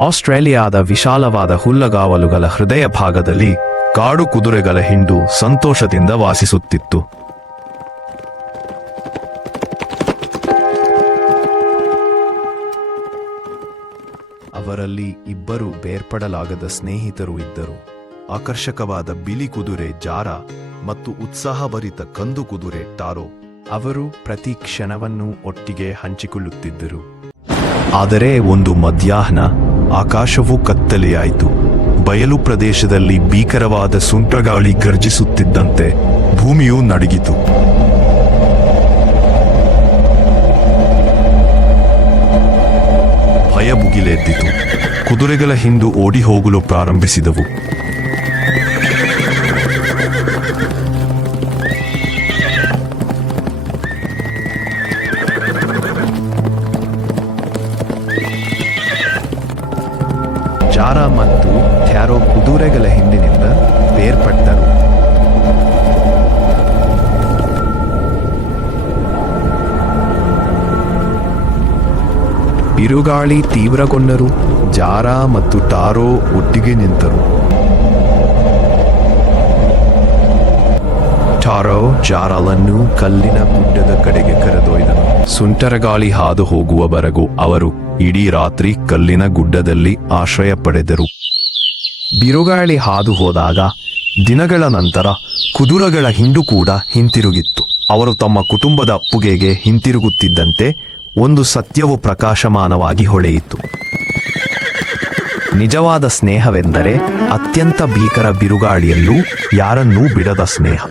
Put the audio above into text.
ಆಸ್ಟ್ರೇಲಿಯಾದ ವಿಶಾಲವಾದ ಹುಲ್ಲಗಾವಲುಗಳ ಹೃದಯ ಭಾಗದಲ್ಲಿ ಕಾಡು ಕುದುರೆಗಳ ಹಿಂಡು ಸಂತೋಷದಿಂದ ವಾಸಿಸುತ್ತಿತ್ತು. ಅವರಲ್ಲಿ ಇಬ್ಬರು ಬೇರ್ಪಡಲಾಗದ ಸ್ನೇಹಿತರು ಇದ್ದರು. ಆಕರ್ಷಕವಾದ ಬಿಳಿ ಕುದುರೆ ಜಾರ ಮತ್ತು ಉತ್ಸಾಹಭರಿತ ಕಂದು ಕುದುರೆ ಟಾರೋ ಅವರು ಪ್ರತಿ ಕ್ಷಣವನ್ನು ಒಟ್ಟಿಗೆ ಹಂಚಿಕೊಳ್ಳುತ್ತಿದ್ದರು. ಆದರೆ ಒಂದು ಮಧ್ಯಾಹ್ನ ಆಕಾಶವು ಕತ್ತಲೆಯಾಯಿತು. ಬಯಲು ಪ್ರದೇಶದಲ್ಲಿ ಭೀಕರವಾದ ಸುಂಟ್ರಗಾಳಿ ಗರ್ಜಿಸುತ್ತಿದ್ದಂತೆ ಭೂಮಿಯು ನಡಗಿತು. ಭಯ ಭುಗಿಲೆದ್ದಿತು ಕುದುರೆಗಳ ಹಿಂದು ಓಡಿ ಹೋಗಲು ಪ್ರಾರಂಭಿಸಿದವು. ಜಾರ ಮತ್ತು ಥ್ಯಾರೋ ಕುದುರೆಗಳ ಹಿಂದಿನಿಂದ ಬೇರ್ಪಟ್ಟರು. ಬಿರುಗಾಳಿ ತೀವ್ರಗೊಂಡರು, ಜಾರ ಮತ್ತು ಟಾರೋ ಒಟ್ಟಿಗೆ ನಿಂತರು. ಟಾರೋ ಜಾರಲನ್ನು ಕಲ್ಲಿನ ಗುಡ್ಡದ ಕಡೆಗೆ ಕರೆದೊಯ್ದನು ಸುಂಟರಗಾಳಿ ಹಾದು ಹೋಗುವವರೆಗೂ ಅವರು ಇಡೀ ರಾತ್ರಿ ಕಲ್ಲಿನ ಗುಡ್ಡದಲ್ಲಿ ಆಶ್ರಯ ಪಡೆದರು. ಬಿರುಗಾಳಿ ಹಾದು ಹೋದಾಗ ದಿನಗಳ ನಂತರ ಕುದುರಗಳ ಹಿಂಡು ಕೂಡ ಹಿಂತಿರುಗಿತ್ತು. ಅವರು ತಮ್ಮ ಕುಟುಂಬದ ಅಪ್ಪುಗೆಗೆ ಹಿಂತಿರುಗುತ್ತಿದ್ದಂತೆ ಒಂದು ಸತ್ಯವು ಪ್ರಕಾಶಮಾನವಾಗಿ ಹೊಳೆಯಿತು. ನಿಜವಾದ ಸ್ನೇಹವೆಂದರೆ ಅತ್ಯಂತ ಭೀಕರ ಬಿರುಗಾಳಿಯಲ್ಲೂ ಯಾರನ್ನೂ ಬಿಡದ ಸ್ನೇಹ.